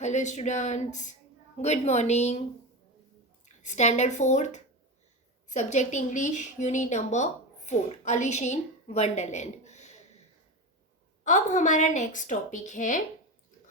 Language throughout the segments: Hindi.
Hello students, good morning. Standard 4th, subject English, unit number 4, Alice in Wonderland. अब हमारा नेक्स्ट टॉपिक है,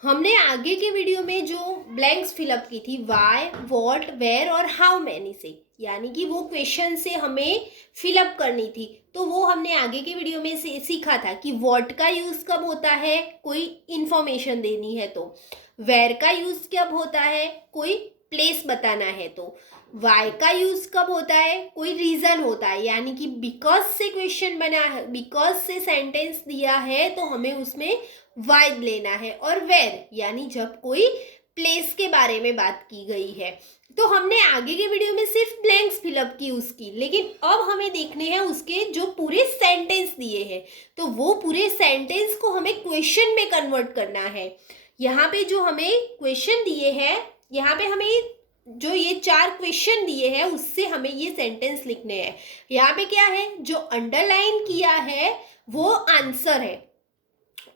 हमने आगे के वीडियो में जो ब्लैंक्स फिलअप की थी वाई, वॉट, वेयर और हाउ मैनी से, यानी कि वो क्वेश्चन से हमें फिलअप करनी थी। तो वो हमने आगे के वीडियो में से सीखा था कि वॉट का यूज़ कब होता है, कोई इंफॉर्मेशन देनी है तो, वेयर का यूज़ कब होता है, कोई प्लेस बताना है तो, वाई का यूज कब होता है, कोई रीजन होता है, यानी कि बिकॉज से क्वेश्चन बना है, बिकॉज से सेंटेंस दिया है तो हमें उसमें वाई लेना है, और वेयर यानी जब कोई प्लेस के बारे में बात की गई है। तो हमने आगे के वीडियो में सिर्फ ब्लैंक्स फिलअप की उसकी, लेकिन अब हमें देखने हैं उसके जो पूरे सेंटेंस दिए हैं, तो वो पूरे सेंटेंस को हमें क्वेश्चन में कन्वर्ट करना है। यहाँ पे जो हमें क्वेश्चन दिए हैं, यहाँ पे हमें जो ये 4 क्वेश्चन दिए हैं उससे हमें ये सेंटेंस लिखने हैं। यहाँ पे क्या है, जो अंडरलाइन किया है वो आंसर है,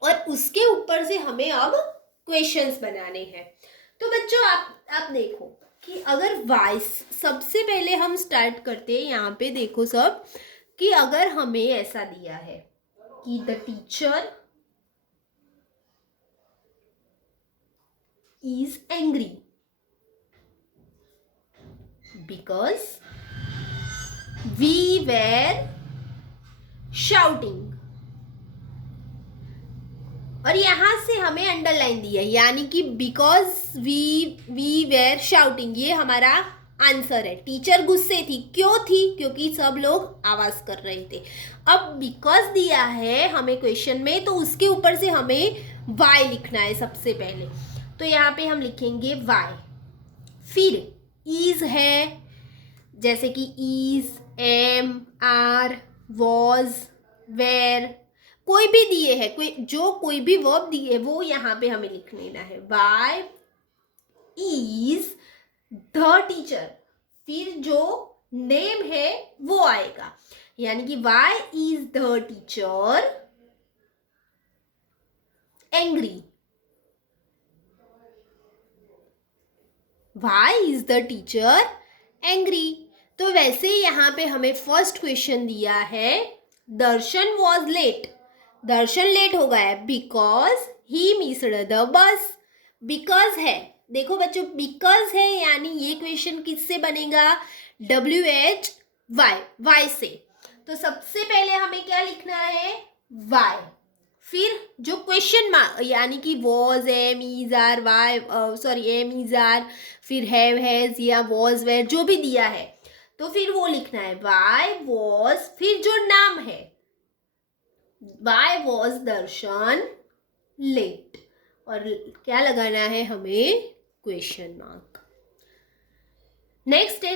और उसके ऊपर से हमें अब क्वेश्चंस बनाने हैं। तो बच्चों आप देखो कि अगर वाइस सबसे पहले हम स्टार्ट करते हैं, यहाँ पे देखो सब, कि अगर हमें ऐसा दिया है कि the teacher is angry because we were shouting, और यहां से हमें अंडरलाइन दिया है, यानी कि बिकॉज वी वेर शाउटिंग, ये हमारा आंसर है। टीचर गुस्से थी, क्यों थी, क्योंकि सब लोग आवाज कर रहे थे। अब बिकॉज दिया है हमें क्वेश्चन में, तो उसके ऊपर से हमें वाई लिखना है सबसे पहले। तो यहाँ पे हम लिखेंगे वाई, फिर इज है, जैसे कि is, am, are, was, were, कोई भी दिए है, कोई भी वर्ब दिए वो यहाँ पे हमें लिख लेना है। वाई इज द टीचर, फिर जो नेम है वो आएगा, यानी कि why is the teacher angry, why is the teacher angry. तो वैसे ही यहाँ पे हमें फर्स्ट क्वेश्चन दिया है, दर्शन वॉज लेट, दर्शन लेट हो गया है because he missed the bus. Because है, देखो बच्चों बिकॉज है, यानी ये क्वेश्चन किससे बनेगा, वाई से। तो सबसे पहले हमें क्या लिखना है, वाई, फिर जो क्वेश्चन मार्क, यानी कि was, am, is, are, why, sorry am, is, are, फिर हैव, हैज या वॉज, वेयर जो भी दिया है, तो फिर वो लिखना है वाई वॉज, फिर जो नाम है वाई वॉज दर्शन लेट, और क्या लगाना है हमें, क्वेश्चन मार्क। नेक्स्ट है,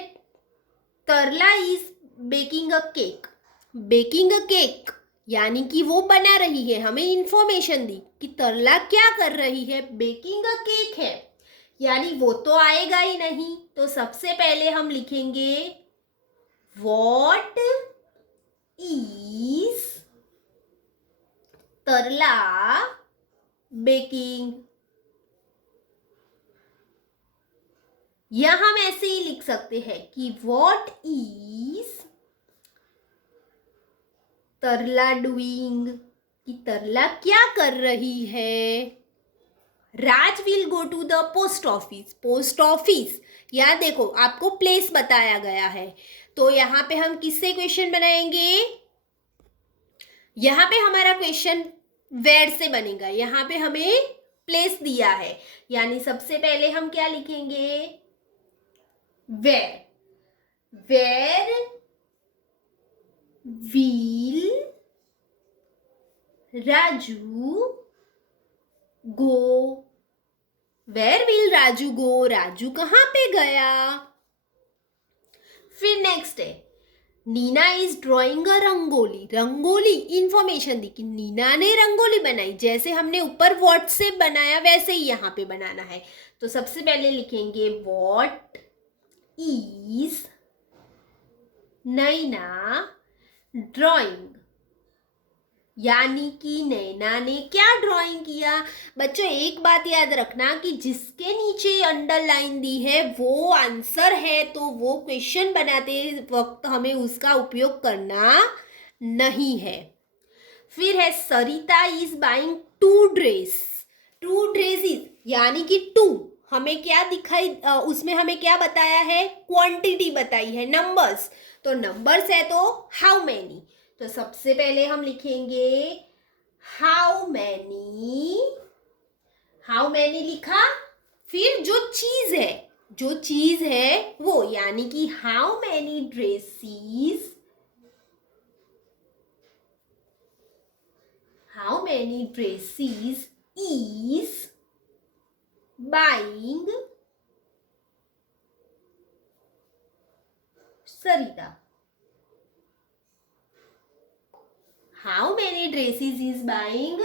Tarla is baking a cake, baking a cake यानी कि वो बना रही है, हमें इंफॉर्मेशन दी कि तरला क्या कर रही है, बेकिंग अ केक है, यानी वो तो आएगा ही नहीं। तो सबसे पहले हम लिखेंगे वॉट इज तरला बेकिंग, या हम ऐसे ही लिख सकते हैं कि वॉट इज तरला डूइंग, कि तरला क्या कर रही है। Raj will go to the post office, post office यहाँ देखो आपको प्लेस बताया गया है, तो यहाँ पे हम किससे क्वेश्चन बनाएंगे, यहाँ पे हमारा क्वेश्चन वेयर से बनेगा, यहाँ पे हमें प्लेस दिया है, यानी सबसे पहले हम क्या लिखेंगे, where, where will Raju go, where will Raju go, Raju कहाँ पे गया। फिर नेक्स्ट है, Neena is drawing a rangoli, rangoli information दी कि नीना ने रंगोली बनाई, जैसे हमने ऊपर व्हाट्सएप बनाया वैसे ही यहाँ पे बनाना है। तो सबसे पहले लिखेंगे व्हाट इज नैना ड्रॉइंग, यानी कि नैना ने क्या ड्राइंग किया। बच्चों एक बात याद रखना कि जिसके नीचे अंडरलाइन दी है वो आंसर है, तो वो क्वेश्चन बनाते वक्त हमें उसका उपयोग करना नहीं है। फिर है Sarita is buying two dress. Two dresses यानी कि टू हमें क्या दिखाई, उसमें हमें क्या बताया है, क्वांटिटी बताई है, नंबर्स। तो नंबर्स है तो हाउ मैनी। तो सबसे पहले हम लिखेंगे हाउ मैनी। हाउ मैनी लिखा, फिर जो चीज है वो, यानी कि how many dresses, how many dresses is buying Sarita? How many dresses is buying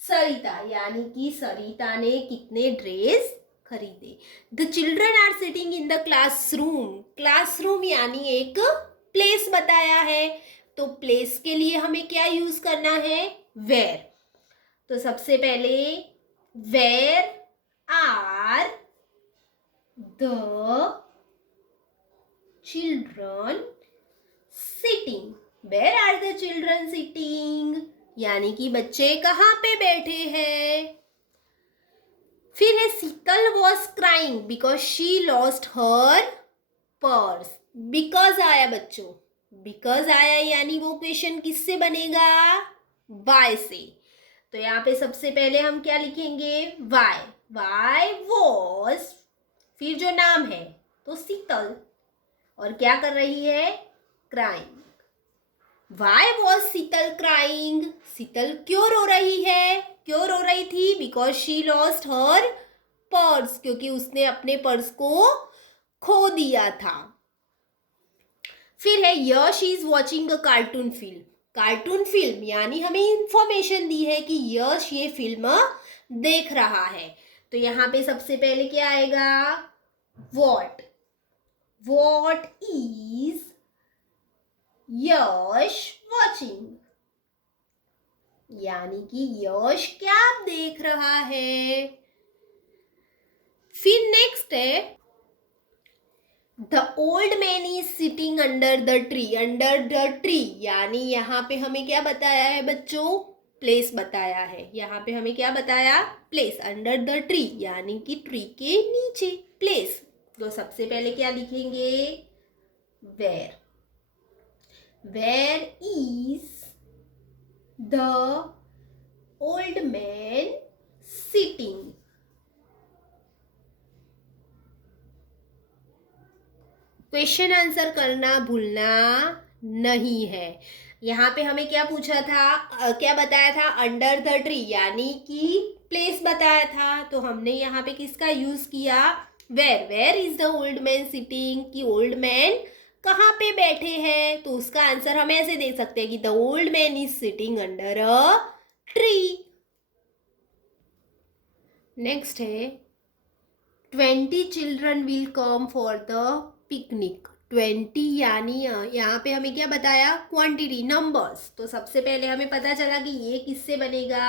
Sarita? यानी कि सरिता ने कितने ड्रेस खरीदे। The children are sitting in the classroom. Classroom यानी एक प्लेस बताया है, तो प्लेस के लिए हमें क्या यूज करना है, वेयर। तो सबसे पहले where are the children sitting. Where are the children sitting यानी कि बच्चे कहाँ पे बैठे हैं। फिर है Sheetal was crying because she lost her purse. Because आया बच्चों, बिकॉज आया यानी वो क्वेश्चन किससे बनेगा, वाई से। तो यहाँ पे सबसे पहले हम क्या लिखेंगे, वाई। वाई वॉज, फिर जो नाम है तो शीतल, और क्या कर रही है, crying. Why was Sheetal crying, Sheetal क्यों रो रही है, क्यों रो रही थी, because she lost her purse, क्योंकि उसने अपने पर्स को खो दिया था। फिर है Yash is watching a cartoon film. Cartoon film यानी हमें इंफॉर्मेशन दी है कि यश ये फिल्म देख रहा है। तो यहाँ पे सबसे पहले क्या आएगा, what. What is Yash watching, यानी कि यश क्या देख रहा है। फिर नेक्स्ट है the old man is sitting under the tree. Under the tree यानी यहाँ पे हमें क्या बताया है बच्चों, प्लेस बताया है। यहाँ पे हमें क्या बताया, प्लेस। अंडर द ट्री यानी कि ट्री के नीचे, प्लेस। तो सबसे पहले क्या लिखेंगे, where. Where is the old man sitting. Question answer करना भूलना नहीं है। यहाँ पे हमें क्या पूछा था, क्या बताया था, अंडर द ट्री यानी कि प्लेस बताया था। तो हमने यहाँ पे किसका यूज किया, where. Where is the old man sitting, कि ओल्ड मैन कहाँ पे बैठे हैं। तो उसका आंसर हम ऐसे दे सकते हैं कि the old man is sitting under a tree. Next है 20 children will come for the picnic. 20 यानी यहाँ पे हमें क्या बताया, क्वांटिटी, नंबर्स। तो सबसे पहले हमें पता चला कि ये किससे बनेगा,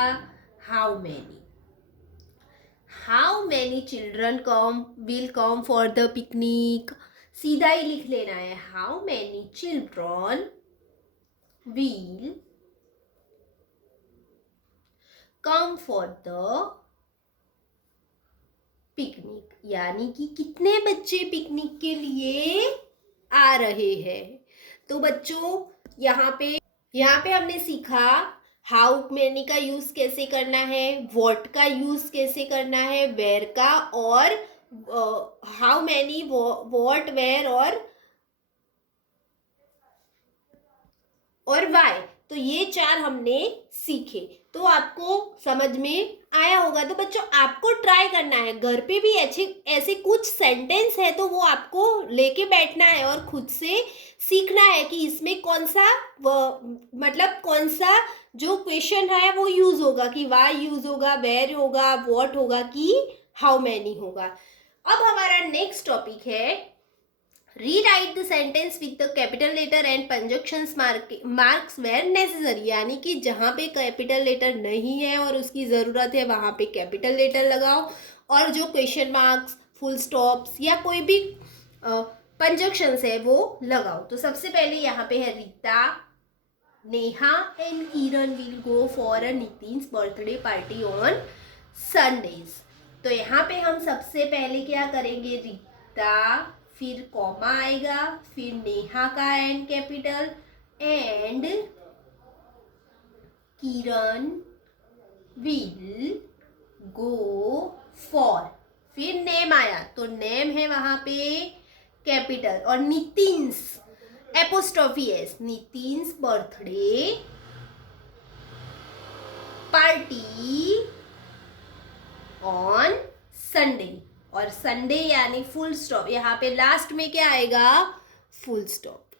how many. How many children will come for the picnic, सीधा ही लिख लेना है, how many children will come for the picnic, यानी कि कितने बच्चे पिकनिक के लिए आ रहे हैं। तो बच्चों यहाँ पे हमने सीखा हाउ मैनी का यूज कैसे करना है, व्हाट का यूज कैसे करना है, वेयर का, और हाउ मैनी, व्हाट, वेयर और वाई। तो ये 4 हमने सीखे। तो आपको समझ में आया होगा। तो बच्चों आपको ट्राई करना है, घर पे भी ऐसे कुछ सेंटेंस है तो वो आपको लेके बैठना है और खुद से सीखना है कि इसमें कौन सा मतलब कौन सा जो क्वेश्चन है वो यूज होगा, कि वाई यूज होगा, वेयर होगा, व्हाट होगा, कि हाउ मैनी होगा। अब हमारा नेक्स्ट टॉपिक है rewrite the sentence with the capital letter and punctuations marks where necessary, यानी कि जहाँ पे कैपिटल लेटर नहीं है और उसकी ज़रूरत है वहाँ पे कैपिटल लेटर लगाओ, और जो क्वेश्चन मार्क्स, फुल स्टॉप्स या कोई भी पंजक्शंस है वो लगाओ। तो सबसे पहले यहाँ पे है Rita, Neha and Kiran will go for a Nitin's birthday party on Sundays. तो यहाँ पे हम सबसे पहले क्या करेंगे, रीता, फिर कॉमा आएगा, फिर नेहा का and capital, and Kiran will go for, फिर नेम आया तो नेम है वहां पे कैपिटल, और Nitin's apostrophe S, Nitin's birthday party on Sunday, और संडे यानी फुल स्टॉप, यहाँ पे लास्ट में क्या आएगा, full stop.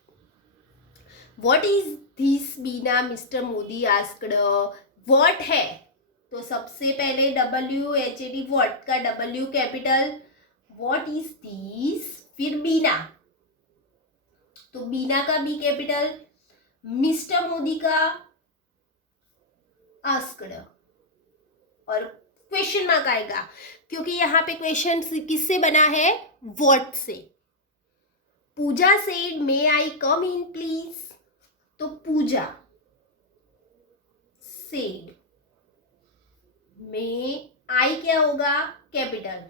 What is this Beena, Mister Modi asked, what है तो सबसे पहले WHAT, व्हाट का W capital, what is this, फिर बीना तो बीना का B कैपिटल, मिस्टर मोदी का आस्क्ड, और क्वेश्चन मार्क आएगा क्योंकि यहाँ पे क्वेश्चन किससे बना है, व्हाट से। पूजा said may I come in please, तो पूजा सेड में आई क्या होगा, कैपिटल,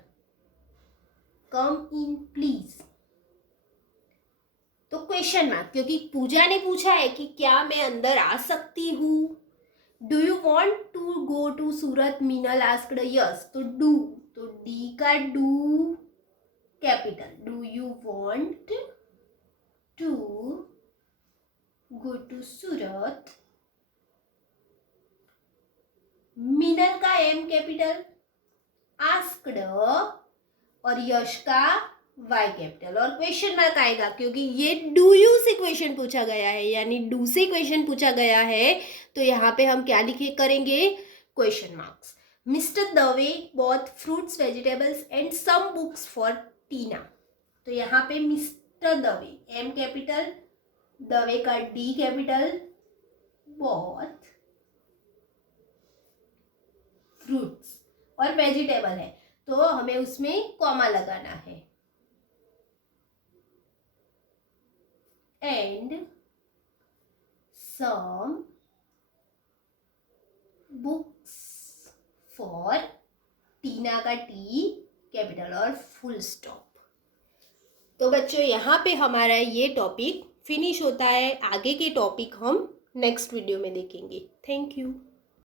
कम इन प्लीज तो क्वेश्चन मार्क, क्योंकि पूजा ने पूछा है कि क्या मैं अंदर आ सकती हूँ। Do you want to go to Surat, Meenal asked, yes तो डू, तो डी का do capital, do you want to go to Surat, Meenal का एम कैपिटल, आस्क्ड और यश का वाई कैपिटल, और क्वेश्चन मार्क आएगा क्योंकि ये डू यू से क्वेश्चन पूछा गया है, यानी डू से क्वेश्चन पूछा गया है, तो यहाँ पे हम क्या लिखे करेंगे, question marks. Mister Dave both fruits, vegetables and some books for Tina, तो यहाँ पे Mister Dave M capital, Dave का डी कैपिटल, बॉथ फ्रूट्स और वेजिटेबल है तो हमें उसमें कॉमा लगाना है, and some books for, Tina का टी कैपिटल और फुल स्टॉप। तो बच्चों यहाँ पे हमारा ये टॉपिक फिनिश होता है, आगे के टॉपिक हम नेक्स्ट वीडियो में देखेंगे। Thank you.